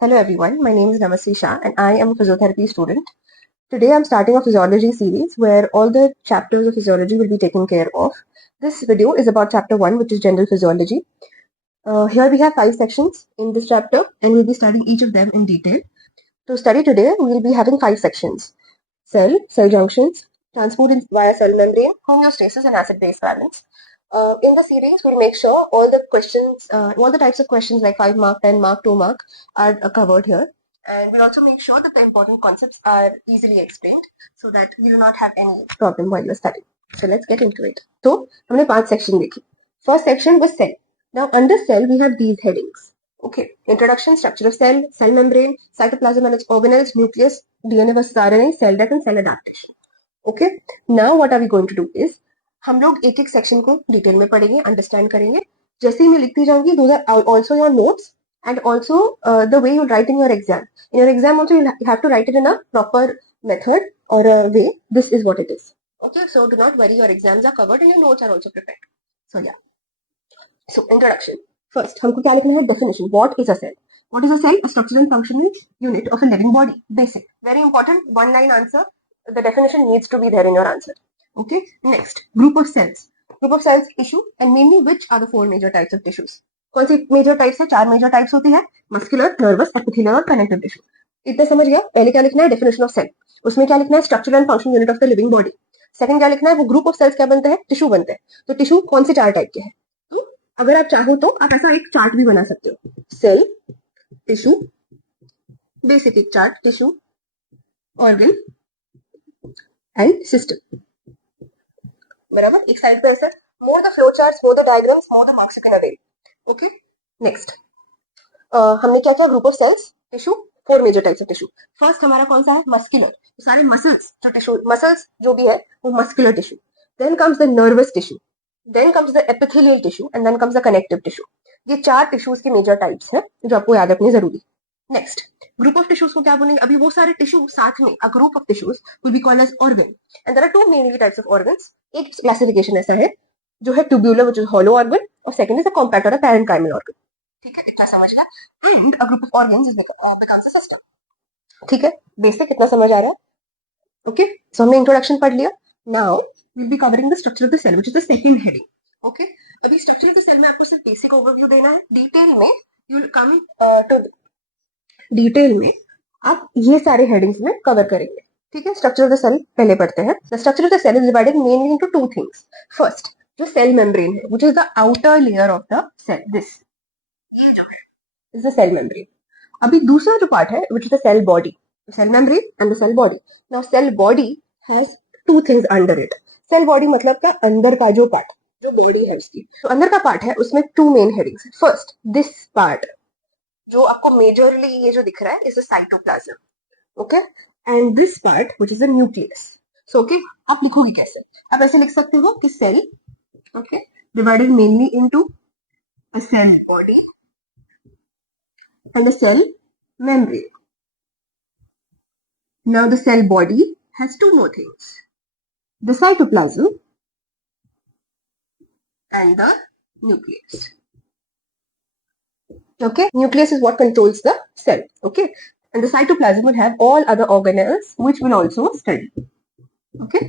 Hello everyone, my name is Namasri Shah and I am a physiotherapy student. Today I'm starting a physiology series where all the chapters of physiology will be taken care of. This video is about chapter 1, which is general physiology. Here we have 5 sections in this chapter and we'll be studying each of them in detail. To study today, we will be having 5 sections: cell junctions, transport via cell membrane, homeostasis and acid-base balance. In the series, we'll make sure all the questions, all the types of questions like 5 mark, 10 mark, 2 mark are covered here. And we'll also make sure that the important concepts are easily explained so that you will not have any problem while you're studying. So let's get into it. So, हमने 5 section देखी. First section was cell. Now under cell, we have these headings. Okay, introduction, structure of cell membrane, cytoplasm and its organelles, nucleus, DNA versus RNA, cell death and cell adaptation. Okay, now what are we going to do is हम लोग एक एक section को detail में पढ़ेंगे, understand करेंगे. जैसे ही मैं लिखती जाऊंगी, those are also your notes and also the way you write in your exam. In your exam also you have to write it in a proper method or a way. This is what it is. Okay, so do not worry, your exams are covered and your notes are also prepared. So yeah. So introduction. First, हमको क्या लिखना है? Definition. What is a cell? What is a cell? A structural and functional unit of a living body. Basic. Very important. One line answer. The definition needs to be there in your answer. Okay. Next, group of cells. Group of cells, tissue, and mainly which are the 4 major types of tissues? कौन सी major types है? 4 major types होती है. Muscular, nervous, epithelial और connective tissue. इतना समझ गया? पहले क्या लिखना है? Definition of cell. उसमें क्या लिखना है? Structural and functional unit of the living body. Second क्या लिखना है? वो ग्रुप ऑफ सेल्स क्या बनते हैं? टिश्यू बनते हैं. तो टिश्यू कौन से 4 टाइप के हैं? तो अगर आप चाहो तो आप ऐसा एक चार्ट भी बना सकते हो. सेल, टिश्यू, बेसिक एक chart, tissue, organ and system. बराबर. एक साइड पे ऐसे more the flow charts, more the diagrams, more the marks you can avail. Okay. Next, हमने क्या क्या? Group of cells, tissue, 4 major types of tissue. First हमारा कौन सा है? मस्कुलर. सारे मसल्स जो टिश्यू, मसल्स जो भी है वो muscular tissue. Then comes the nervous tissue, then comes the epithelial tissue and then comes the connective tissue. ये 4 टिश्यूज के मेजर टाइप्स हैं जो आपको याद रखने जरूरी. नेक्स्ट, ग्रुप ऑफ टिश्यूज को क्या बोलेंगे? अभी वो सारे टिश्यू साथ में a group of tissues will be called as organ and there are 2 mainly types of organs. एक क्लासिफिकेशन ऐसा है जो है tubular which is hollow organ और सेकंड इज अ कॉम्पैक्ट और अ पैरेन्काइमल ऑर्गन. ठीक है, इतना समझ लिया. And a group of organs becomes a system. ठीक है, बेसिक इतना समझ आ रहा है. ओके, सो हमने इंट्रोडक्शन पढ़ लिया. Now we'll be covering the structure of the cell, which is the second heading. Okay, अभी structure of the cell में आपको सिर्फ बेसिक ओवरव्यू देना है. डिटेल में you will come to detail में आप ये सारे हेडिंग्स में कवर करेंगे. ठीक है, स्ट्रक्चर ऑफ द सेल पहले पढ़ते हैं. The structure of the cell is divided mainly into 2 things. First, जो सेल मेम्ब्रेन है, which is the outer layer of the cell. This, ये जो है, इज द सेल मेम्ब्रेन. अभी दूसरा जो पार्ट है, which is the cell body. Cell membrane and the cell body. Now cell body has 2 things under it. Cell body मतलब क्या? अंदर का जो पार्ट, जो बॉडी है उसकी, तो अंदर का पार्ट है, उसमें 2 मेन हेडिंग्स है. फर्स्ट, दिस पार्ट जो आपको मेजरली ये जो दिख रहा है is a cytoplasm. Okay, and this part which is a nucleus. So okay, आप लिखोगे कैसे? आप ऐसे लिख सकते हो कि cell, okay, divided mainly into a cell body and a cell membrane. Now the cell body has 2 more things: the cytoplasm and the nucleus. Okay, nucleus is what controls the cell. Okay, and the cytoplasm will have all other organelles which will also study. Okay,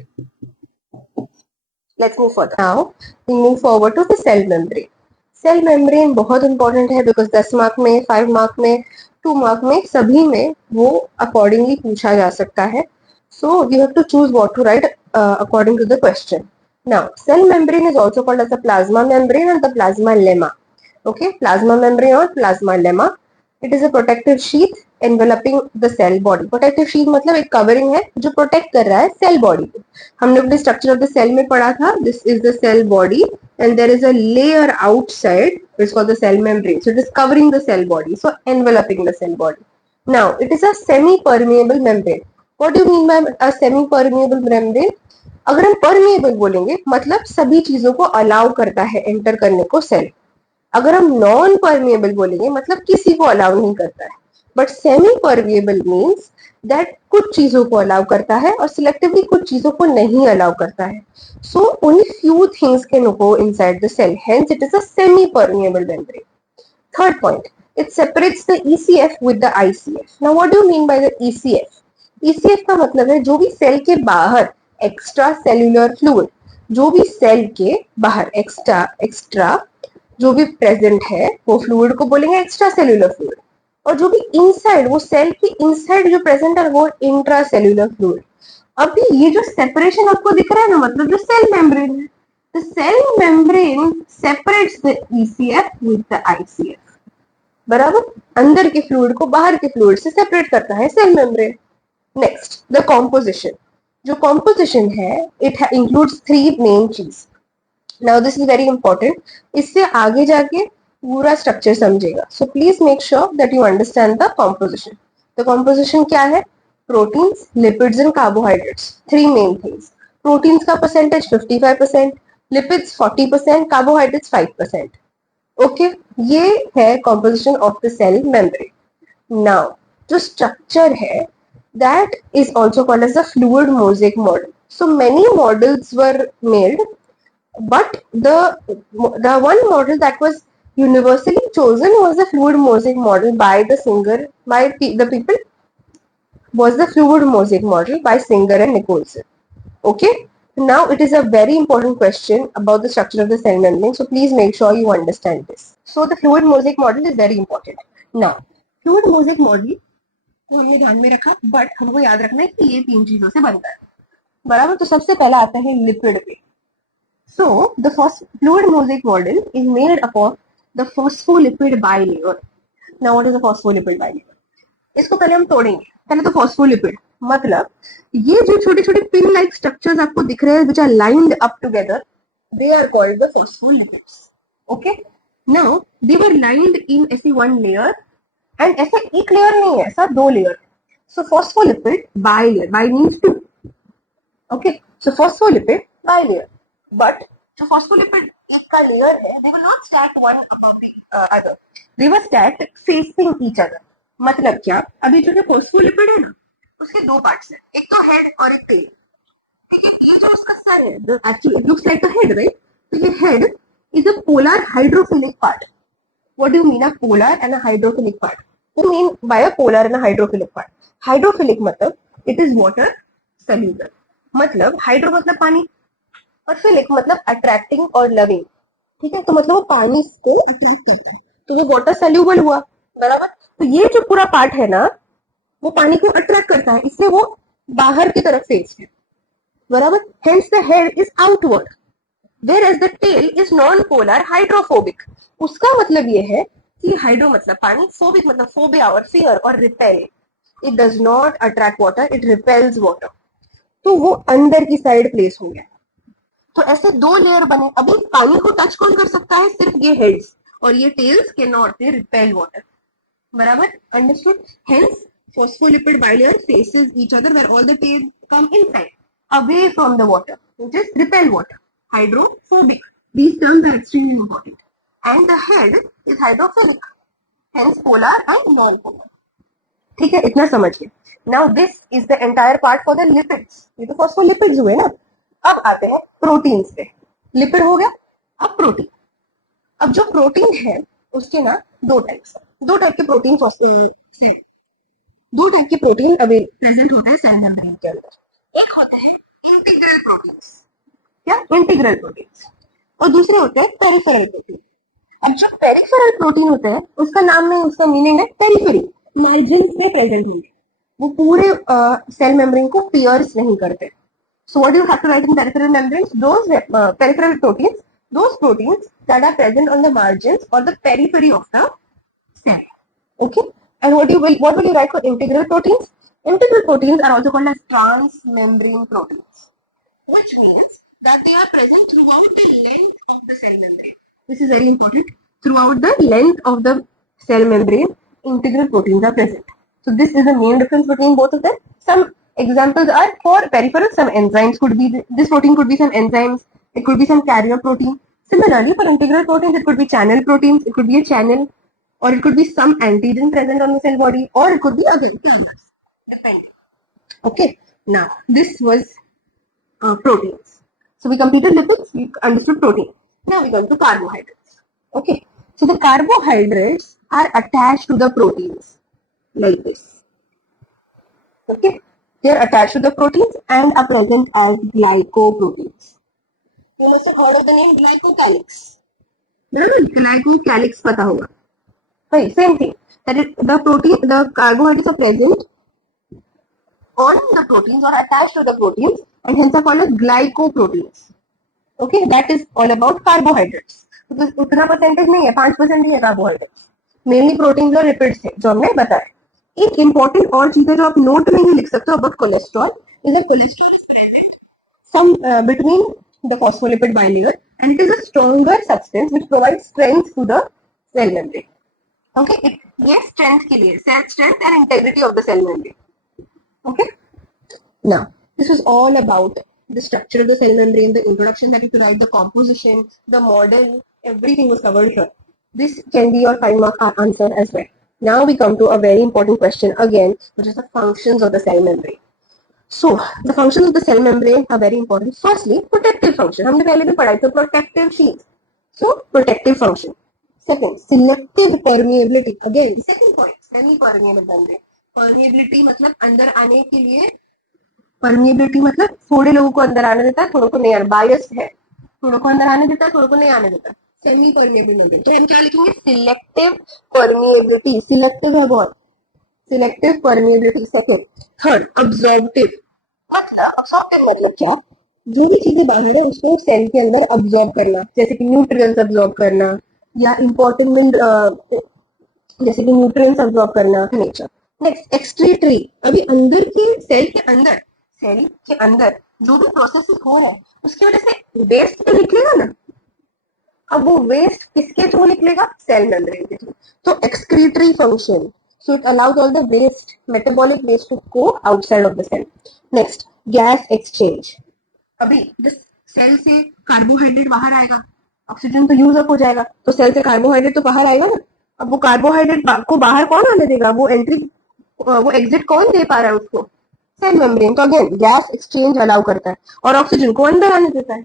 let's move further. Now we move forward to the cell membrane. Cell membrane बहुत important है because 10 mark में, 5 mark में, 2 mark में, सभी में वो accordingly पूछा जा सकता है. So you have to choose what to write according to the question. Now cell membrane is also called as the plasma membrane and the plasmalemma. Okay, plasma membrane और plasmalemma. It is a protective sheath enveloping the cell body. Protective sheath मतलब एक covering है जो protect कर रहा है cell body को. हमने अपने स्ट्रक्चर ऑफ द सेल में पढ़ा था. This is the cell body and there is a layer outside which is called the cell membrane. So it is covering the cell body, so enveloping the cell body. Now it is a semi-permeable membrane. What do you mean by a semi-permeable membrane? अगर हम permeable बोलेंगे मतलब सभी चीजों को allow करता है enter करने को सेल. अगर हम नॉन परमिएबल बोलेंगे मतलब किसी को अलाउ नहीं करता है. But semi permeable means that कुछ चीजों को अलाउ करता है और सिलेक्टिवली कुछ चीजों को नहीं अलाउ करता है. So only few things can go inside the cell. Hence, it is a semi-permeable membrane. Third point, It separates the ECF with the ICF. Now what do you mean by the ECF? ECF का मतलब है जो भी cell के बाहर extra cellular fluid, जो भी cell के बाहर एक्स्ट्रा जो भी प्रेजेंट है वो फ्लूइड को बोलेंगे एक्स्ट्रा सेल्यूलर फ्लूइड, और जो भी इनसाइड वो सेल के इनसाइड जो प्रेजेंट है वो इंट्रा सेल्यूलर फ्लूइड। अभी ये जो सेपरेशन आपको दिख रहा है ना, मतलब जो सेल मेम्ब्रेन है, the cell membrane separates the ECF with the ICF. बराबर, अंदर के फ्लूइड को बाहर के फ्लूइड से सेपरेट करता है cell membrane. Next, the composition. जो कॉम्पोजिशन है इट इंक्लूड्स थ्री मेन चीज। Now this is very important, इससे आगे जाके पूरा स्ट्रक्चर समझेगा, so please make sure that you understand the composition. The composition क्या है? Proteins, lipids and carbohydrates, three main things. Proteins का परसेंटेज 55%, लिपिड्स 40%, कार्बोहाइड्रेट्स 5%। ओके, ये है composition of the cell membrane. Now जो स्ट्रक्चर है that is also called as the fluid mosaic model. So many models were made, but the one model that was universally chosen was the fluid mosaic model by the people was the fluid mosaic model by Singer and Nicholson. Okay, now it is a very important question about the structure of the cell membrane, so please make sure you understand this. So the fluid mosaic model is very important. Now fluid mosaic model तो हमने ध्यान में रखा, but हमको याद रखना है कि ये तीन चीजों से बनता है, बराबर। तो सबसे पहला आता है लिपिड पे। So the fluid mosaic model is made up of the phospholipid bilayer. Now what is the phospholipid bilayer? इसको पहले हम तोड़ेंगे। पहले तो फॉस्फोलिपिड मतलब ये जो छोटे छोटे पिन लाइक स्ट्रक्चर्स आपको दिख रहे हैं which are lined up together, they are called the phospholipids. Okay, now they were lined in ऐसी वन लेयर, एंड ऐसा एक लेयर नहीं है, ऐसा दो layer. So phospholipid bilayer, bi means two. Okay, so phospholipid bilayer, but जो phospholipid एक का लेयर है, they will not stack one above the other, they will stack facing each other. मतलब क्या? अभी जो फॉस्फोलिपिड है ना, उसके दो पार्ट्स हैं, एक तो हेड और एक टेल। ये जो उसका सेल है, actually it looks like a head, right? तो ये head is a polar hydrophilic part. What do you mean a polar and a hydrophilic part? What do you mean by a polar and a hydrophilic part? Hydrophilic मतलब it is water soluble, मतलब hydro मतलब पानी और philic मतलब attracting और loving। ठीक है, तो मतलब वो पानी को अट्रैक्ट करता है, तो वो वाटर सल्यूबल हुआ, बराबर। तो ये जो पूरा पार्ट है ना, वो पानी को अट्रैक्ट करता है, इसलिए वो बाहर की तरफ फेस्ड है, बराबर। Hence the head is outward, whereas the tail is non-polar hydrophobic। उसका मतलब ये है कि हाइड्रो मतलब पानी, फोबिक मतलब फोबिया और फियर और repel. It does not attract water, it repels water. तो वो अंदर की साइड प्लेस हो गया। तो ऐसे दो लेयर बने। अभी पानी को टच कौन कर सकता है? सिर्फ ये हेड्स, और ये tails can not, they repel water, बराबर। Understood? Hence phospholipid bilayer faces each other where all the tails come inside, away from the water, which is repel water, hydrophobic. These terms are extremely important. And the head is hydrophilic, hence polar and non-polar. ठीक है, इतना समझिए। Now this is the entire part for the lipids. ये तो phospholipids हुए ना। अब आते हैं प्रोटीन्स पे। लिपिड हो गया, अब प्रोटीन। अब जो प्रोटीन है उसके ना दो टाइप के प्रोटीन से दो टाइप के प्रोटीन अभी प्रेजेंट होता है सेल मेम्ब्रेन के अंदर। एक होता है इंटीग्रल प्रोटीन्स, क्या? Integral proteins. और दूसरे होते हैं पेरिफेरल प्रोटीन। अब जो पेरिफेरल प्रोटीन होता है उसका नाम में, उसका मीनिंग है पेरिफेरी, मार्जिन में प्रेजेंट होंगे, वो पूरे सेल मेम्ब्रेन को पियर्स नहीं करते। So what you have to write in peripheral membranes? Those peripheral proteins, those proteins that are present on the margins or the periphery of the cell. Okay, and what will you write for integral proteins? Integral proteins are also called as transmembrane proteins, which means that they are present throughout the length of the cell membrane. This is very important. Throughout the length of the cell membrane, integral proteins are present. So this is the main difference between both of them. Some examples are for peripheral, some enzymes could be, this protein could be some enzymes, it could be some carrier protein. Similarly, for integral proteins, it could be channel proteins, it could be a channel, or it could be some antigen present on the cell body, or it could be other others, depending. Okay, now this was proteins. So we completed lipids, we understood protein. Now we come to carbohydrates. Okay, so the carbohydrates are attached to the proteins like this. Okay, they are attached to the proteins and are present as glycoproteins. You must have heard of the name glycocalyx. Glycocalyx पता होगा. Right, same thing. That is the carbohydrates are present on the proteins or attached to the proteins and hence are called as glycoproteins. Okay, that is all about carbohydrates. Because उतना percentage नहीं है, 5% ही है carbohydrates. Mainly proteins और lipids थे, जो हमने बताया. एक important और चीज है जो आप note में ही लिख सकते हो about cholesterol is that cholesterol is present some between the phospholipid bilayer and it is a stronger substance which provides strength to the cell membrane. Okay, ये strength के लिए, cell strength and integrity of the cell membrane. Okay, now this was all about the structure of the cell membrane, the introduction that you provide, the composition, the model, everything was covered here. This can be your 5-mark answer as well. Now we come to a very important question again, which is the functions of the cell membrane. So the functions of the cell membrane are very important. Firstly, protective function. हमने पहले भी पढ़ा था, protective sheath. So protective function. Second, selective permeability. Again, second point, semi-permeable membrane. Permeability मतलब अंदर आने के लिए, permeability मतलब थोड़े लोगों को अंदर आने देता है, थोड़ों को नहीं आने, biased है, थोड़ों को अंदर आने देता है, थोड़ों को नहीं आने देता. Semi permeable membrane. तो हम क्या लिखेंगे? Selective permeability. सिलेक्टिव है बहुत. Selective permeability. सेकंड. थर्ड, अब्सॉर्प्टिव. मतलब अब्सॉर्प्टिव मतलब क्या? जो भी चीजें बाहर है उसको सेल के अंदर अब्सॉर्ब करना, जैसे कि न्यूट्रिएंट्स अब्सॉर्ब करना या इंपॉर्टेंट जैसे कि न्यूट्रिएंट्स अब्सॉर्ब करना. नेचर. Next, excretory. अभी अंदर के सेल के अंदर जो भी प्रोसेसेस हो रहा है उसकी वजह से वेस्ट तो निकलेगा ना. अब वो वेस्ट किसके थ्रू निकलेगा? सेल मेम्ब्रेन के थ्रू. तो excretory function. So it allows all the waste, metabolic waste to go outside of the cell. Next, gas exchange. अभी जिस सेल से कार्बोहाइड्रेट बाहर आएगा, ऑक्सीजन तो यूज अप हो जाएगा, तो सेल से कार्बोहाइड्रेट तो बाहर आएगा ना. अब वो कार्बोहाइड्रेट को बाहर कौन आने देगा? वो एग्जिट कौन दे पा रहा है उसको? Cell membrane. तो अगेन गैस एक्सचेंज अलाउ करता है और ऑक्सीजन को अंदर आने देता है.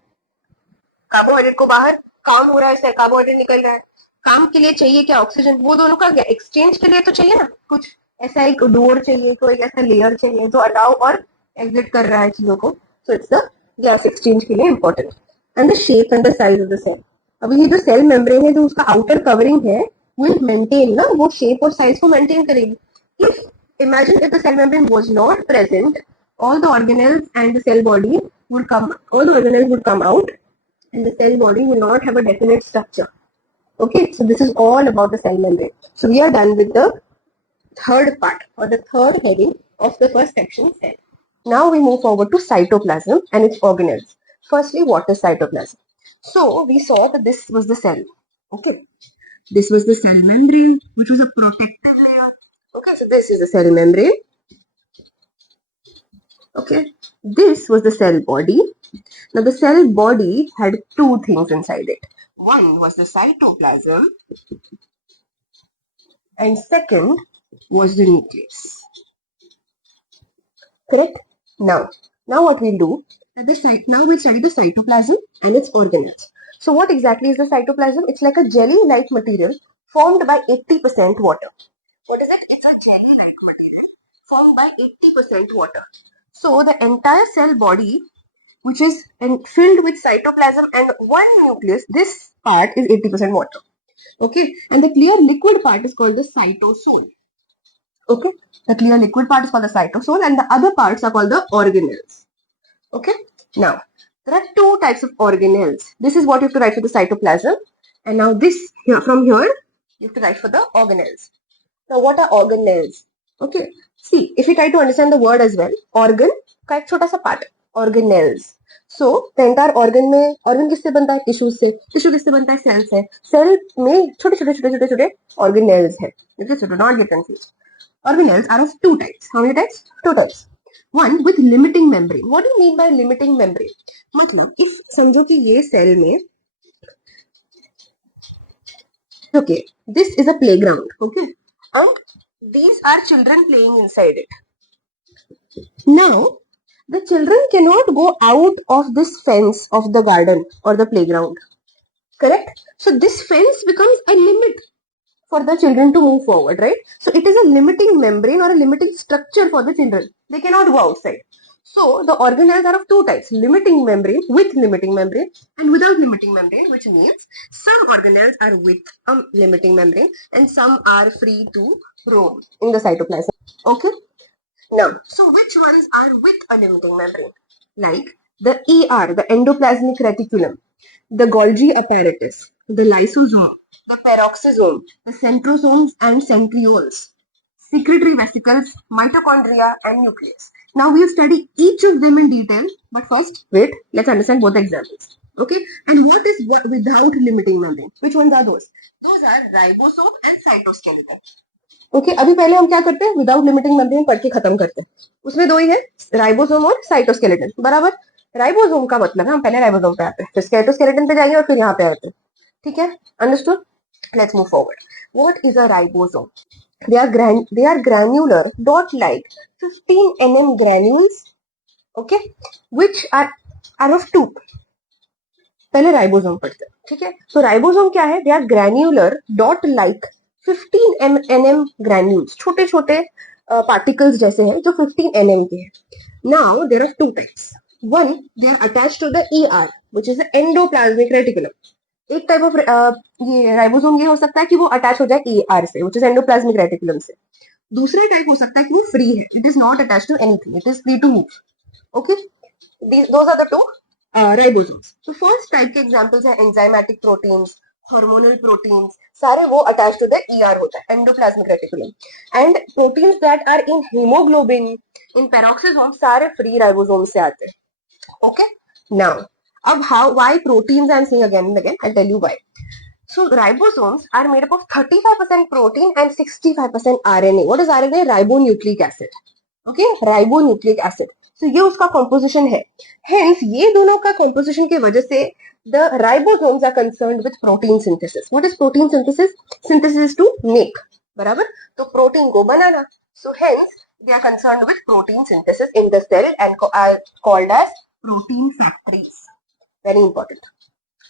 कार्बोहाइड्रेट को बाहर, काम हो रहा है, कार्बोहाइड्रेट निकल रहा है, काम के लिए चाहिए क्या? ऑक्सीजन. वो दोनों का एक्सचेंज के लिए तो चाहिए ना कुछ ऐसा, एक डोर चाहिए, कोई ऐसा लेयर चाहिए जो अलाउ और एग्जिट कर रहा है चीजों को. So it's the gas exchange के लिए important. And the shape and the size of the cell. अभी ये जो सेल मेम्ब्रेन है, जो उसका आउटर कवरिंग है, विल मेंटेन ना, वो शेप और साइज को मेंटेन करेगी. If imagine if the cell membrane was not present, all the organelles and the cell body would come out and the cell body will not have a definite structure. Okay, so this is all about the cell membrane. So we are done with the third part or the third heading of the first section, cell. Now we move forward to cytoplasm and its organelles. Firstly, what is cytoplasm? So we saw that this was the cell. Okay, this was the cell membrane, which was a protective layer. Okay, so this is the cell membrane. Okay, this was the cell body. Now the cell body had two things inside it. One was the cytoplasm and second was the nucleus. Correct? Now what we'll do, now we'll study the cytoplasm and its organelles. So what exactly is the cytoplasm? It's like a jelly-like material formed by 80% water. What is it? It's a jelly-like material formed by 80% water. So the entire cell body, which is filled with cytoplasm and one nucleus, this part is 80% water. Okay, and the clear liquid part is called the cytosol. Okay, the clear liquid part is called the cytosol and the other parts are called the organelles. Okay, now there are two types of organelles. This is what you have to write for the cytoplasm, and now this here, from here you have to write for the organelles. Now what are organelles? Okay, see, if you try to understand the word as well, organ का एक छोटा सा part, organelles. So the entire organ किससे बनता है? Tissues से. Tissue किससे बनता है? सेल से. सेल में छोटे छोटे organelles है. Okay, so do not get confused. Organelles are of two types. How many types? Two types. One with limiting membrane. What do you mean by limiting membrane? मतलब if समझो कि ये cell में, okay, this is a playground, okay, and these are children playing inside it. Now the children cannot go out of this fence of the garden or the playground. Correct? So this fence becomes a limit for the children to move forward, right? So it is a limiting membrane or a limiting structure for the children. They cannot go outside. So the organelles are of two types: limiting membrane, with limiting membrane, and without limiting membrane, which means some organelles are with a limiting membrane and some are free to roam in the cytoplasm. Okay. Now, so which ones are with a limiting membrane? Like the ER, the endoplasmic reticulum, the Golgi apparatus, the lysosome, the peroxisome, the centrosomes and centrioles, secretory vesicles, mitochondria, and nucleus. Now we'll study each of them in detail, but first, wait, let's understand both the examples. Okay, and what is without limiting membrane? Which ones are those? Those are ribosome and cytoskeleton. Okay अभी पहले हम क्या करते हैं, without limiting membrane पढ़ के खत्म करते हैं. उसमें दो ही है, राइबोसोम और साइटोस्केलेटन. बराबर. राइबोसोम का मतलब है, हम पहले राइबोसोम पे आते हैं, फिर साइटोस्केलेटन पे जाएंगे और फिर यहाँ पे आते हैं. ठीक है, understood. Let's move forward. What is a ribosome? they are granular dot like 15 mm granules, okay, which are of two. पहले राइबोसोम पढ़ते हैं. ठीक है, तो राइबोसोम क्या है? They are granular dot like 15 nm granules, छोटे छोटे पार्टिकल्स जैसे हैं जो 15 nm के हैं. Now there are two types. One, they are attached to the ER which is the endoplasmic reticulum. एक टाइप ऑफ ये राइबोसोम ये हो सकता है कि वो अटैच हो जाए ER से, व्हिच इज एंडोप्लाज्मिक रेटिकुलम से. दूसरा टाइप हो सकता है कि वो फ्री है, it is not attached to anything, it is free to move. Okay, those are the two ribosomes. तो फर्स्ट टाइप के एग्जांपल्स हैं एंजाइमेटिक प्रोटीन्स, हार्मोनल प्रोटीन्स, सारे वो अटैच टू द ER होता है, endoplasmic reticulum. And proteins that are in haemoglobin, in peroxisome, सारे free ribosome से आते हैं. ओके, नाउ अब why proteins I am saying again and again, I tell you why. So ribosomes are made up of 35% protein and 65% RNA. What is RNA? Ribonucleic acid. Okay, ribonucleic acid. So ये उसका composition है. Hence ये दोनों का composition की वजह से the ribosomes are concerned with protein synthesis. What is protein synthesis? Synthesis is to make. बराबर? तो protein को बनाना. So hence they are concerned with protein synthesis in the cell and are called as protein factories. Very important.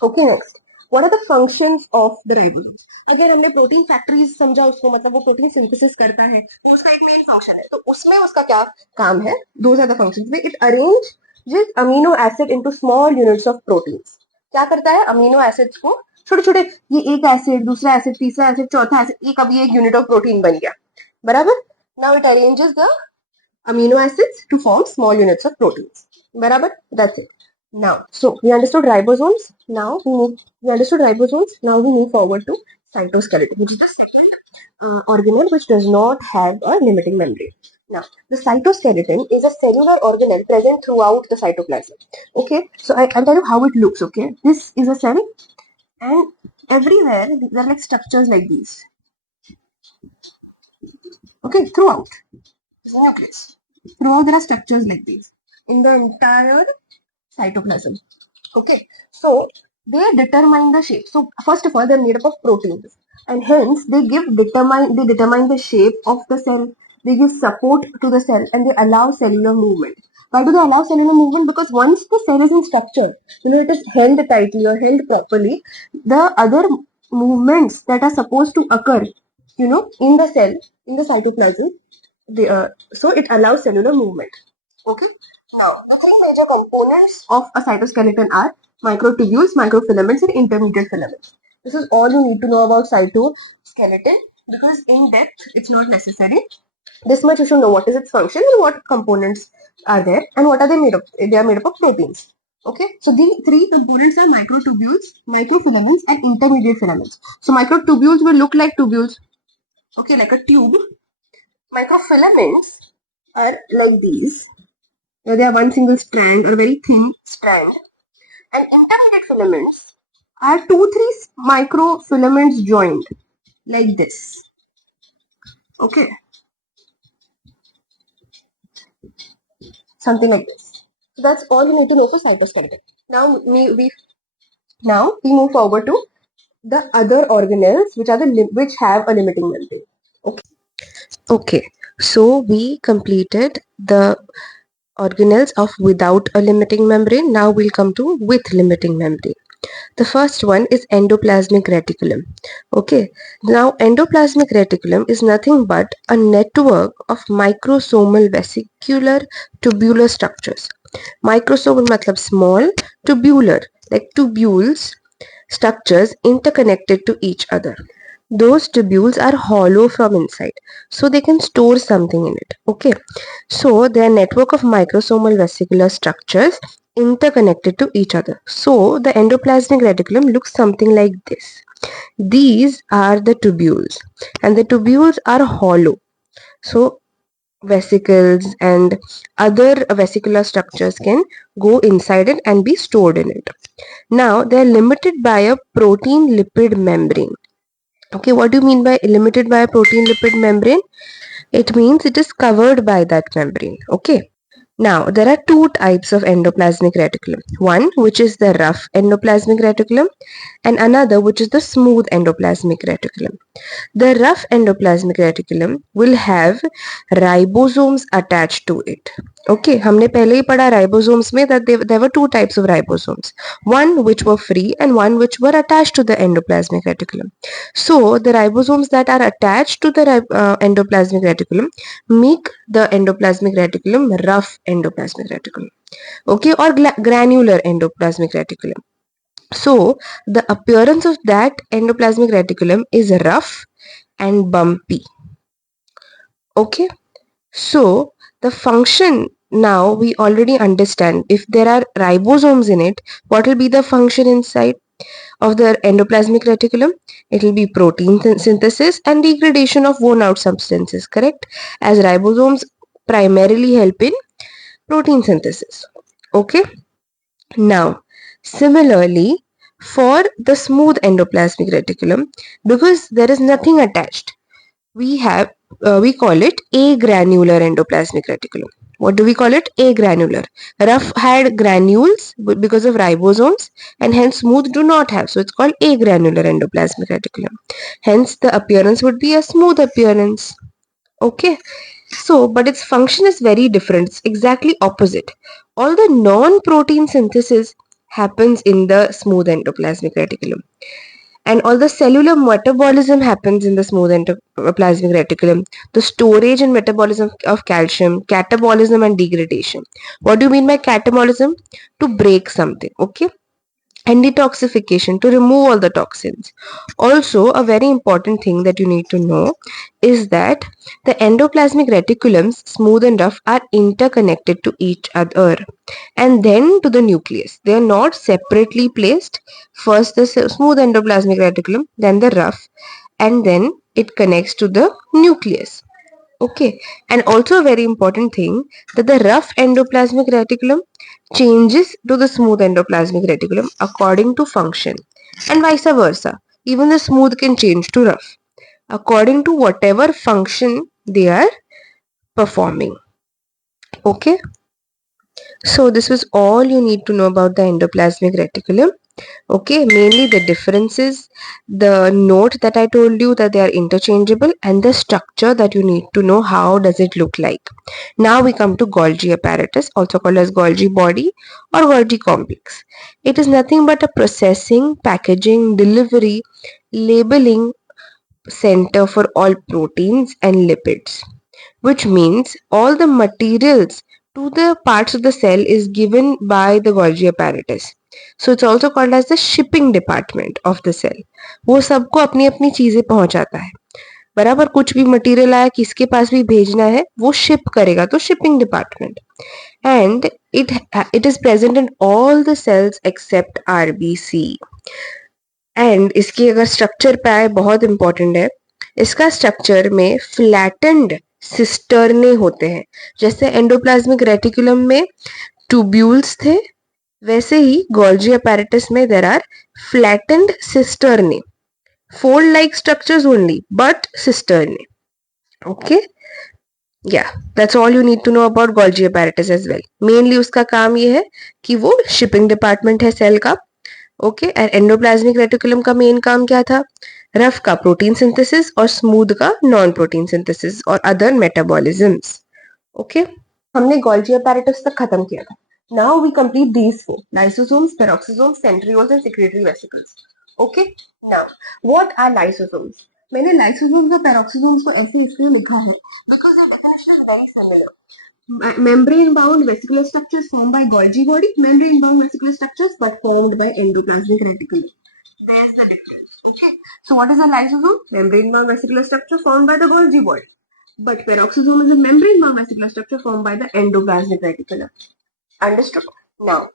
Okay, next. What are the functions of the ribosomes? अगर हमने protein factories समझा उसको, मतलब वो protein synthesis करता है, तो उसका एक मेन फंक्शन है. तो उसमें उसका क्या काम है? Those are the functions. It arranges amino acid into small units of proteins. क्या करता है? अमीनो एसिड्स को छोटे छोटे, ये एक एसिड, दूसरा एसिड, तीसरा एसिड, चौथा एसिड, ये कभी एक यूनिट ऑफ प्रोटीन बन गया. बराबर. Now it arranges the amino acids to form small units of proteins. बराबर. That's it. Now, so we understood ribosomes. Now we move forward to cytoskeleton, which is the second organelle which does not have a limiting membrane. Now, the cytoskeleton is a cellular organelle present throughout the cytoplasm. Okay, so I'll tell you how it looks. Okay, this is a cell, and everywhere there are like structures like these. Okay, throughout this is a nucleus. Throughout there are structures like these in the entire cytoplasm. Okay, so they determine the shape. So first of all, they're made up of proteins, and hence they determine the shape of the cell. They give support to the cell, and they allow cellular movement. Why do they allow cellular movement? Because once the cell is in structure, it is held tightly or held properly, the other movements that are supposed to occur, in the cell, in the cytoplasm, so it allows cellular movement. Okay. Now, the three major components of a cytoskeleton are microtubules, microfilaments, and intermediate filaments. This is all you need to know about cytoskeleton, because in depth it's not necessary. This much you should know: what is its function and what components are there and what are they made of. They are made up of proteins. Okay, so the three components are microtubules, microfilaments, and intermediate filaments. So microtubules will look like tubules, okay, like a tube. Microfilaments are like these. They are one single strand or very thin strand, and intermediate filaments are 2-3 microfilaments joined like this. Okay, something like this. So that's all you need to know for cytoskeleton. Now we move forward to the other organelles which have a limiting membrane. Okay. So we completed the organelles of without a limiting membrane. Now we'll come to with limiting membrane. The first one is endoplasmic reticulum. Okay, now endoplasmic reticulum is nothing but a network of microsomal vesicular tubular structures. Microsomal matlab small, tubular like tubules structures interconnected to each other. Those tubules are hollow from inside, so they can store something in it. Okay, so they are network of microsomal vesicular structures interconnected to each other. So the endoplasmic reticulum looks something like this. These are the tubules, and the tubules are hollow. So vesicles and other vesicular structures can go inside it and be stored in it. Now they are limited by a protein lipid membrane. Okay, what do you mean by limited by a protein lipid membrane? It means it is covered by that membrane. Okay. Now, there are two types of endoplasmic reticulum. One, which is the rough endoplasmic reticulum, and another, which is the smooth endoplasmic reticulum. The rough endoplasmic reticulum will have ribosomes attached to it. Okay, हमने पहले ही पढ़ा ribosomes में that there were two types of ribosomes. One which were free and one which were attached to the endoplasmic reticulum. So the ribosomes that are attached to the endoplasmic reticulum make the endoplasmic reticulum rough endoplasmic reticulum. Okay, or granular endoplasmic reticulum. So the appearance of that endoplasmic reticulum is rough and bumpy. Okay, so the function now we already understand. If there are ribosomes in it, what will be the function inside of the endoplasmic reticulum? It will be protein synthesis and degradation of worn out substances, correct? As ribosomes primarily help in protein synthesis. Okay, now similarly for the smooth endoplasmic reticulum, because there is nothing attached, we call it agranular endoplasmic reticulum. What do we call it? Agranular. Rough had granules because of ribosomes, and hence smooth do not have, so it's called agranular endoplasmic reticulum. Hence the appearance would be a smooth appearance. Okay, so but its function is very different. It's exactly opposite. All the non-protein synthesis happens in the smooth endoplasmic reticulum, and all the cellular metabolism happens in the smooth endoplasmic reticulum. The storage and metabolism of calcium, catabolism and degradation. What do you mean by catabolism? To break something. Okay, and detoxification, to remove all the toxins. Also, a very important thing that you need to know is that the endoplasmic reticulums, smooth and rough, are interconnected to each other and then to the nucleus. They are not separately placed. First the smooth endoplasmic reticulum, then the rough, and then it connects to the nucleus. Okay, and also a very important thing that the rough endoplasmic reticulum changes to the smooth endoplasmic reticulum according to function, and vice versa. Even the smooth can change to rough according to whatever function they are performing. Okay, so this was all you need to know about the endoplasmic reticulum. Okay, mainly the differences, the note that I told you that they are interchangeable, and the structure that you need to know how does it look like. Now we come to Golgi apparatus, also called as Golgi body or Golgi complex. It is nothing but a processing, packaging, delivery, labeling center for all proteins and lipids, which means all the materials to the parts of the cell is given by the Golgi apparatus. So it's also called as the shipping department of the cell. वो सबको अपनी अपनी चीजें पहुंचाता है, बराबर. कुछ भी मटेरियल आया किसके पास भी भेजना है वो शिप करेगा, तो shipping department. And it is present in all the cells except RBC. And इसकी अगर स्ट्रक्चर पे आए, बहुत इंपॉर्टेंट है, इसका स्ट्रक्चर में फ्लैटेंड सिस्टर्ने होते हैं. जैसे एंडोप्लाज्मिक रेटिकुलम में ट्यूब्यूल्स थे, वैसे ही गोल्जी apparatus में there are flattened cisternae, fold like structures only but cisternae. Okay, yeah, that's all you need to know about Golgi apparatus as well. Mainly उसका काम ये है कि वो shipping department है सेल का. ओके, एंड एंडोप्लाज्मिक रेटिकुलम का main काम क्या था? रफ का प्रोटीन सिंथेसिस और स्मूथ का नॉन प्रोटीन सिंथेसिस और अदर मेटाबॉलिज्म्स. ओके, हमने गोल्जी apparatus तक खत्म किया था. Now we complete these four: lysosomes, peroxisomes, centrioles, and secretory vesicles. Okay. Now, what are lysosomes? मैंने lysosomes और peroxisomes को ऐसे इसलिए लिखा है because their definition is very similar. Membrane-bound vesicular structures formed by Golgi body, membrane-bound vesicular structures but formed by endoplasmic reticulum. There's the difference. Okay. So what is a lysosome? Membrane-bound vesicular structure formed by the Golgi body. But peroxisome is a membrane-bound vesicular structure formed by the endoplasmic reticulum. Understood? Now,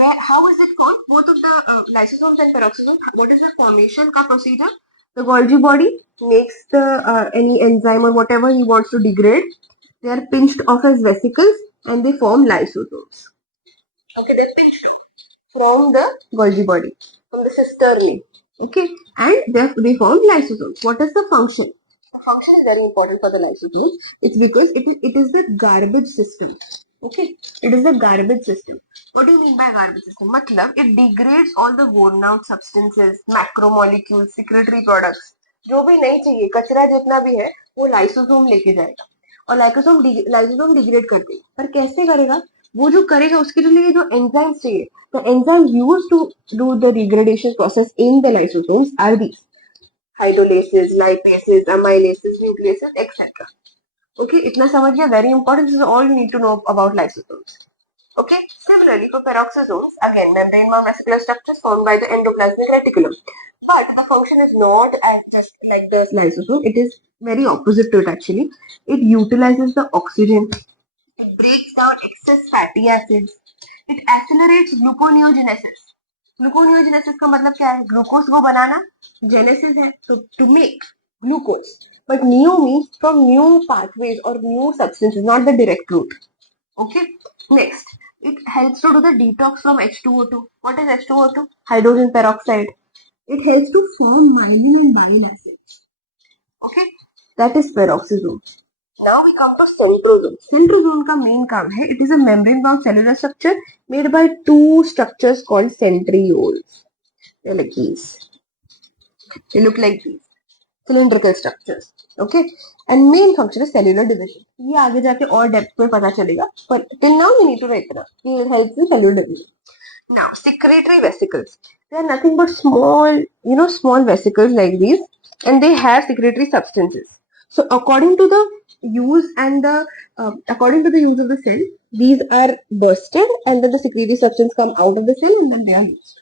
how is it formed? Both of the lysosomes and peroxisomes. What is the formation ka procedure? The Golgi body makes the any enzyme or whatever he wants to degrade. They are pinched off as vesicles and they form lysosomes. Okay, they're pinched off from the Golgi body, from the cisternae. Okay, and they form lysosomes. What is the function? The function is very important for the lysosome. It's because it is the garbage system. Okay, it is the garbage system. What do you mean by garbage system? मतलब it degrades all the worn out substances, macromolecules, secretory products. जो भी नहीं चाहिए, कचरा जितना भी है, वो लाइसोसोम लेके जाएगा और लाइसोसोम डिग्रेड कर देगा. पर कैसे करेगा? वो जो करेगा उसके लिए जो एंजाइम्स चाहिए, the enzymes used to do the degradation process in the lysosomes are these: hydrolases, lipases, amylases, nucleases, etc. Okay, itna samajh liya, very important. This is all you need to know about lysosomes. Okay, similarly for peroxisomes, again membrane-bound vesicular structures formed by the endoplasmic reticulum. But the function is not as just like the lysosome. It is very opposite to it actually. It utilizes the oxygen. It breaks down excess fatty acids. It accelerates gluconeogenesis. Gluconeogenesis का मतलब क्या है? Glucose को बनाना, genesis है तो to make glucose. But new means from new pathways or new substances, not the direct route. Okay. Next, it helps to do the detox from H2O2. What is H2O2? Hydrogen peroxide. It helps to form myelin and bile acids. Okay, that is peroxisome. Now we come to centrosome. Centrosome का main काम है, it is a membrane-bound cellular structure made by two structures called centrioles. They're like these. They look like these. Cylindrical structures. Okay. And main function is cellular division. ये आगे जाके और depth में पता चलेगा. But till now you need to know इतना. It helps in cellular division. Now, secretory vesicles. They are nothing but small, small vesicles like these, and they have secretory substances. So, according to the use of the cell, these are bursted, and then the secretory substance come out of the cell, and then they are used.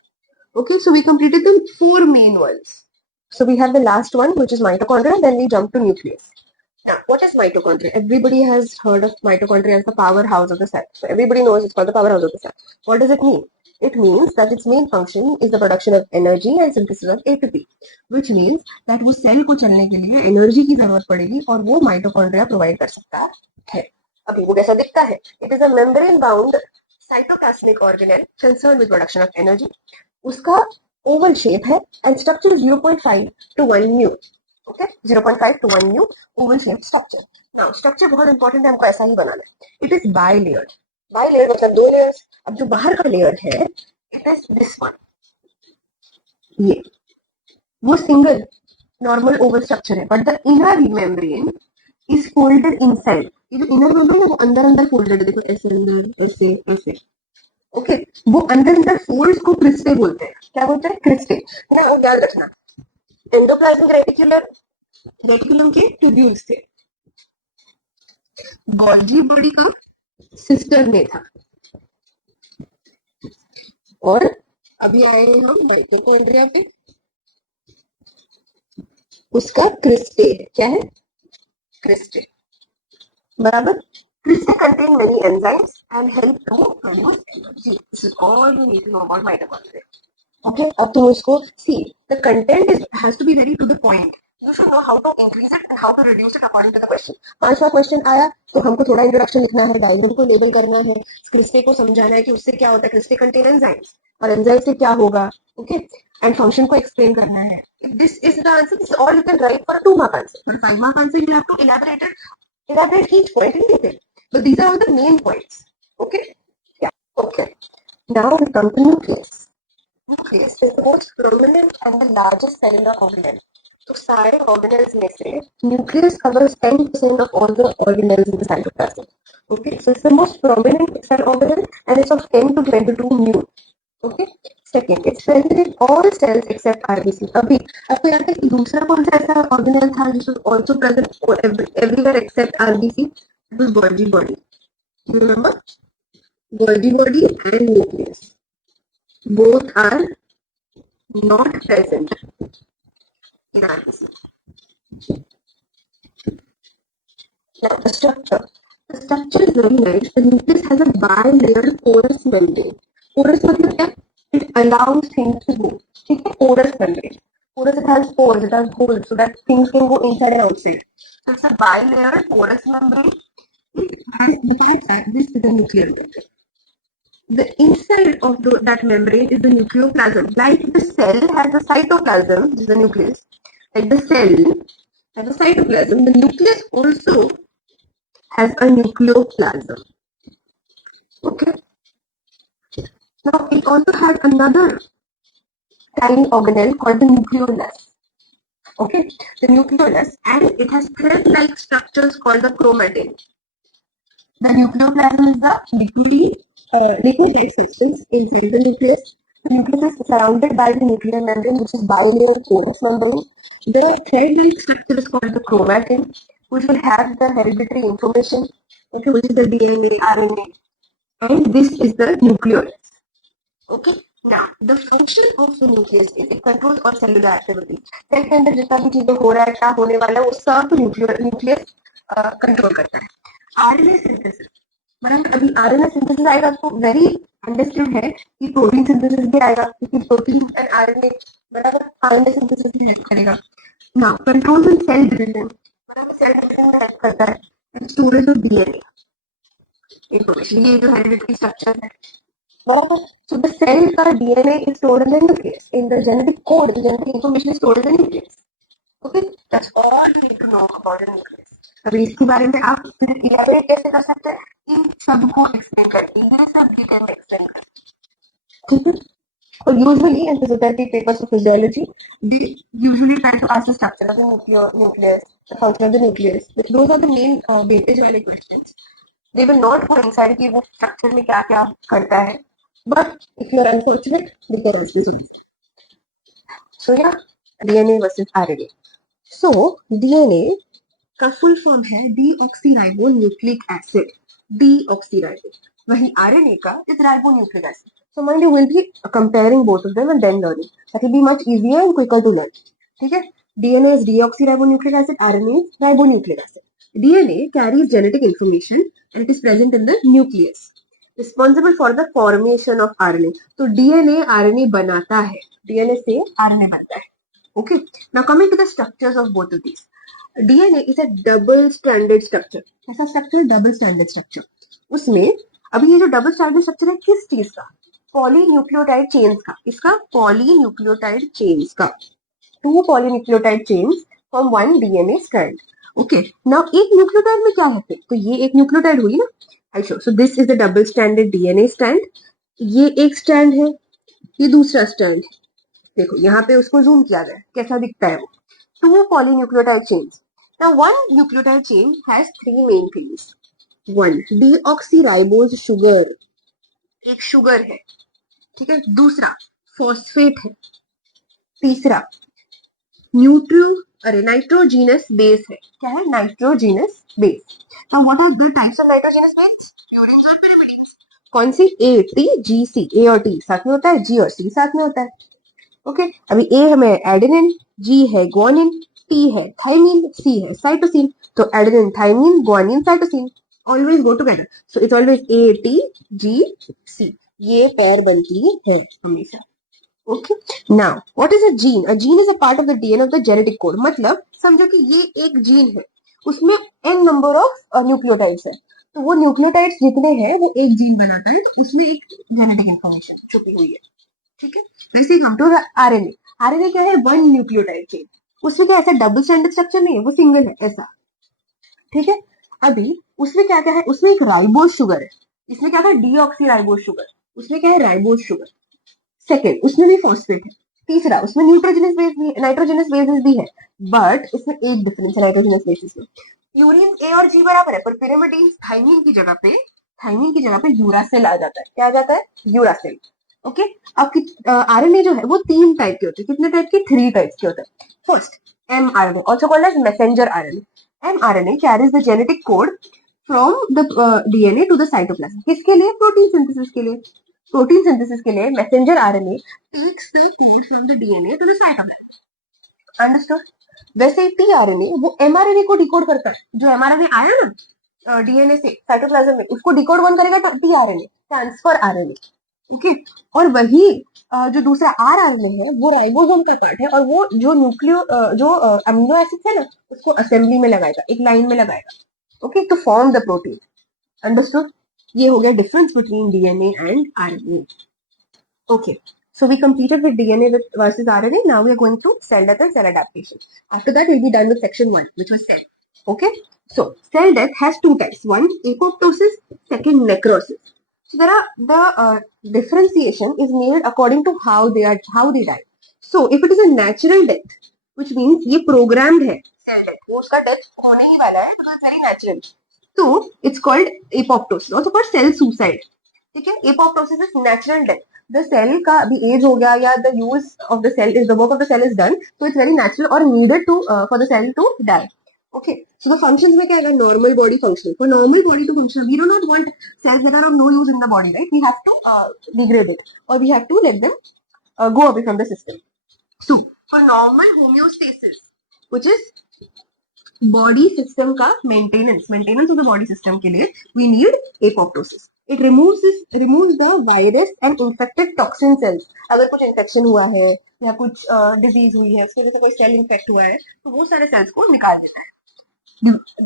Okay, so we completed the four main ones. So we have the last one, which is mitochondria. Then we jump to nucleus. Now, what is mitochondria? Everybody has heard of mitochondria as the powerhouse of the cell. So everybody knows it's called the powerhouse of the cell. What does it mean? It means that its main function is the production of energy and synthesis of ATP, which means that वो cell को चलने के लिए energy की जरूरत पड़ेगी और वो mitochondria provide कर सकता है. अभी वो कैसा दिखता है? It is a membrane-bound cytoplasmic organelle concerned with production of energy. उसका oval shape है and structure is 0.5 to 1 mu. Okay, 0.5 to 1 mu oval shaped structure. Now, structure बहुत important है, हमको ऐसा ही बनाना है. It is bilayered. Bilayered मतलब दो layers. अब जो बाहर का layer है, it is this one. ये वो single normal oval structure है, but the inner membrane is folded inside. ये जो inner membrane है वो अंदर अंदर folded है. देखो ऐसे अंदर ऐसे ऐसे. ओके, वो अंदर अंदर फोल्ड्स को क्रिस्टे बोलते हैं. क्या बोलते हैं? क्रिस्टे. है ना, याद रखना. एंडोप्लाज्मिक रेटिकुलम के ट्यूब्यूल्स थे. गोल्गी बॉडी का सिस्टर में था. और अभी आए हम माइटोकॉन्ड्रिया पे. उसका क्रिस्टे है. क्या है? क्रिस्टे. बराबर. Crystal contain many enzymes and help to produce energy. This is all you need to know about mitochondria. Okay, अब तुम उसको see. The content has to be very to the point. You should know how to increase it and how to reduce it according to the question. 5वां question आया तो हमको थोड़ा introduction लिखना है, डायग्राम को लेबल करना है, क्रिस्टे को समझाना है कि उससे क्या होता है. क्रिस्टे कंटेन एंजाइम्स और एंजाइम से क्या होगा. ओके, एंड फंक्शन को एक्सप्लेन करना है. If this is the answer, this is all you can write for a 2 mark answer. For a 5 mark answer, you have to elaborate each point in detail. But these are all the main points. Okay? Yeah. Okay. Now we come to nucleus. Nucleus is the most prominent and the largest cellular organelle. So, सारे organelles में से nucleus covers 10% of all the organelles in the cytoplasm. Okay, so it's the most prominent cell organelle and it's of 10 to 22 mu. Okay, second, it's present in all cells except RBC. अभी आपको याद है कि दूसरा कौन सा ऐसा organelle था which was also present everywhere except RBC? It was Golgi body. You remember? Golgi body and nucleus. Both are not present in RBC. Now the structure. The structure is very nice. The nucleus has a bilayered porous membrane. Porous मतलब क्या? It allows things to go. ठीक है? Porous membrane. Porous, it has pores, it has holes, so that things can go inside and outside. So it's a bilayered porous membrane. Besides that, this is the nuclear membrane. The inside of that membrane is the nucleoplasm. Like the cell has a cytoplasm, which is the nucleus. Like the cell has a cytoplasm, the nucleus also has a nucleoplasm. Okay. Now it also has another tiny organelle called the nucleolus. Okay, the nucleolus, and it has thread-like structures called the chromatin. The nucleoplasm is the liquid-like substance inside the nucleus. The nucleus is surrounded by the nuclear membrane, which is bilayer porous membrane. The thread-like structure is called the chromatin, which will have the hereditary information, okay, which is the DNA, RNA, and this is the nucleolus. Okay. Now, the function of the nucleus is it controls all cellular activity. Cell के अंदर जितना भी चीजें हो रहा है, क्या होने वाला है, वो सब न्यूक्लियस कंट्रोल करता है. आरएनए सिंथेसिस, बराबर. अभी आरएनए सिंथेसिस आएगा तो वेरी अंडरस्टूड है कि प्रोटीन सिंथेसिस भी आएगा, क्योंकि प्रोटीन एंड आरएनए बराबर आरएनए सिंथेसिस में हेल्प करेगा. Now controls in cell division, बराबर सेल डिवीजन में हेल्प करता है. स्टोरेज ऑफ डीएनए इंफॉर्मेशन, ये जो हेरिडिटरी स्ट्रक्चर है. So the cell का DNA is stored in the nucleus. In the genetic code, the genetic information is stored in the nucleus. Okay, that's all you need to know about the nucleus. अभी इसके बारे में आप फिर elaborate कैसे कर सकते हैं? इन सब को explain करके, ये सब डिटेल में explain करके. ठीक है? So usually in physiotherapy papers of physiology, they usually try to ask the structure of the nucleus, the function of the nucleus. Those are the main weightage वाले questions. They will not go inside कि वो structure में क्या क्या करता है. But if you are unfortunate, they can ask this one. So yeah, DNA versus RNA. So DNA का full form है deoxyribonucleic acid. Deoxyribo. वही RNA का is ribonucleic acid. So mind you will be comparing both of them and then learning. That will be much easier and quicker to learn. ठीक है? DNA is deoxyribonucleic acid. RNA is ribonucleic acid. DNA carries genetic information and it is present in the nucleus. Responsible for the formation of RNA. तो DNA RNA बनाता है. DNA से RNA बनता है. Okay. Now coming to the structures of both of these. DNA is a double-stranded structure. ऐसा structure double-stranded structure. उसमें अभी ये जो double-stranded structure है किस चीज का? Polynucleotide chains का. इसका polynucleotide chains का. Two polynucleotide chains from one DNA strand. Okay. Now एक न्यूक्लियोटाइड में क्या है? तो ये एक न्यूक्लियोटाइड हुई ना. I show. So this is the double-stranded DNA strand. ये एक strand है, ये दूसरा strand है. देखो यहाँ पे उसको zoom किया गया, कैसा दिखता है वो? Two polynucleotide chains. Now one nucleotide chain has three main things. One, deoxyribose sugar, एक sugar है, ठीक है. दूसरा phosphate है. तीसरा nitrogenous base है. क्या है? Nitrogenous base. Now what are the types of nitrogenous base? Purines और pyrimidines. कौन सी? A, T, G, C. A और T साथ में होता है, G और C साथ में होता है. ओके. अभी A हमें एडेनिन, G है ग्वानिन, T है थाइमिन, C है साइटोसिन. तो adenine, thymine, guanine, cytosine always go together. So it's always A, T, G, C. ये पेयर बनती है हमेशा. Okay. Now, what is a gene? A gene is a part of the DNA of the genetic code. मतलब समझो कि ये एक gene है, उसमें n number of न्यूक्लियोटाइड्स है. तो वो न्यूक्लियोटाइड्स जितने हैं वो एक जीन बनाता है, तो उसमें एक जेनेटिक इंफॉर्मेशन छुपी हुई है. ठीक है. वैसे ही हम तो आरएनए. आरएनए क्या है? One nucleotide chain. उसमें क्या ऐसा डबल स्टैंडर्ड स्ट्रक्चर नहीं है, वो सिंगल है ऐसा. ठीक है. अभी उसमें क्या क्या है? उसमें एक राइबोज शुगर है. इसमें क्या था? Deoxy ribose sugar. उसमें क्या है? Ribose sugar. सेकेंड, उसमें भी फॉस्फेट है. तीसरा, उसमें न्यूट्रोजनस बेस भी, नाइट्रोजनस बेसिस भी है, बट इसमें एक डिफरेंस है नाइट्रोजनस बेसिस में। प्यूरिन ए और जी बराबर है, पर pyrimidine थाइमिन की जगह पे यूरासिल आ जाता है। क्या आ जाता है? यूरासिल। ओके। अब आरएनए जो है वो 3 टाइप के होते हैं। कितने टाइप के? 3 टाइप्स के होते हैं। First, mRNA, also called as messenger RNA. mRNA carries the genetic code from the DNA to the cytoplasm. किसके लिए? प्रोटीन सिंथेसिस के लिए। प्रोटीन सिंथेसिस के लिए messenger RNA takes the code from the DNA to the cytoplasm. Understood? वैसे tRNA वो mRNA को decode करता है। जो एमआरएनए आया ना डीएनए से साइटोप्लाज्म में, उसको डिकोड कौन करेगा? TRNA, transfer RNA. ओके। और वही जो दूसरा आरआरएनए है वो राइबोसोम का पार्ट है, और वो जो जो अमीनो एसिड्स है ना उसको असेंबली में लगाएगा, एक लाइन में लगाएगा, okay, to form the protein. Understood? ये हो गया difference between DNA and RNA. Okay, so we completed with DNA versus RNA. Now we are going to cell death and cell adaptation. After that, we'll be done with section 1, which was cell. Okay, so cell death has 2 types. One, apoptosis, second, necrosis. So there are the differentiation is made according to how they die. So if it is a natural death, which means ये programmed है cell death, वो उसका death होने ही वाला है, because it's very natural. So it's called apoptosis, also called cell suicide. ठीक है? apoptosis is natural death. The cell का अभी एज हो गया, या the use of the cell is, the work of the cell is done, so it's very natural or needed to for the cell to die. Okay, so the functions में क्या आएगा? Normal body functioning. For normal body to function, we do not want cells that are of no use in the body, right? We have to degrade it, or we have to let them go away from the system. So for normal homeostasis, which is body system का maintenance of the body system के लिए we need apoptosis. It removes the virus and infected toxin cells. अगर कुछ infection हुआ है या कुछ disease हुई है, उसकी वजह से कोई cell infect हुआ है, तो वो सारे cells को निकाल देता है,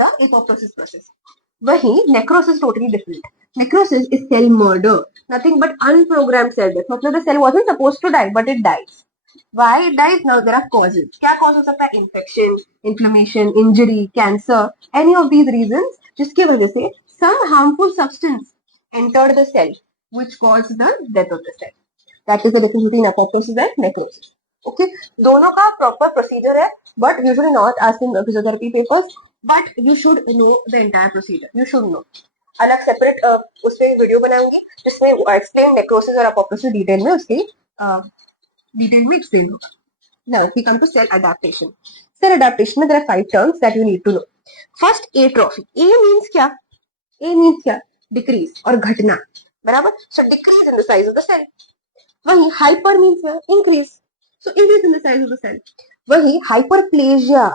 the apoptosis process. वही necrosis totally different. Necrosis is cell murder, nothing but unprogrammed cell death. मतलब the cell wasn't supposed to die, but it dies. Why it dies? Now there are causes. क्या cause हो सकता है? Infection, inflammation, injury, cancer, any of these reasons, जिसकी वजह से some harmful substance entered the cell, which caused the death of the cell. That is the difference between apoptosis and necrosis. Okay, दोनों का proper procedure है, but usually not asked in physiotherapy papers, but you should know the entire procedure. You should know. अलग separate उस पे video बनाऊंगी जिसमें explain necrosis और apoptosis detail में, उसके डिटेल में explain होगा. Now we come to cell adaptation. Cell adaptation में there are 5 terms that you need to know. First, atrophy. A means क्या? A means क्या? Decrease और घटना, बराबर? So decrease in the size of the cell. वही hyper means क्या? Increase. So increase in the size of the cell. वही hyperplasia.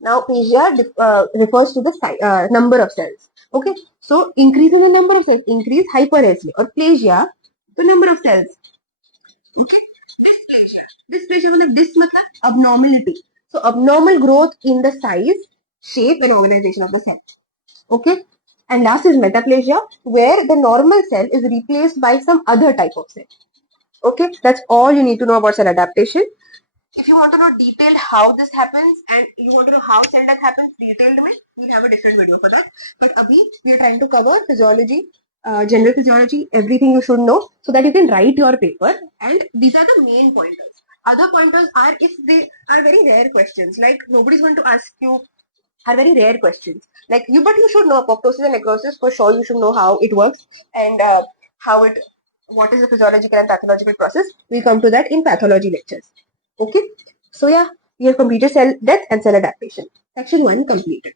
Now plasia refers to the number of cells. Okay. So increasing the number of cells, increase hyper है इसलिए, और plasia तो number of cells. Okay. Dysplasia मतलब dis मतलब abnormality. So abnormal growth in the size, shape and organization of the cell. Okay. And last is metaplasia, where the normal cell is replaced by some other type of cell. Okay, that's all you need to know about cell adaptation. If you want to know detailed how this happens, and you want to know how cell death happens detailed, we'll have a different video for that. But abhi we are trying to cover physiology, general physiology, everything you should know, so that you can write your paper. And these are the main pointers. Other pointers are, if they are very rare questions, like nobody's going to ask you, are very rare questions. Like you, but you should know apoptosis and necrosis for sure. You should know how it works and what is the physiological and pathological process. We'll come to that in pathology lectures. Okay. So yeah, we have completed cell death and cell adaptation. Section 1 completed.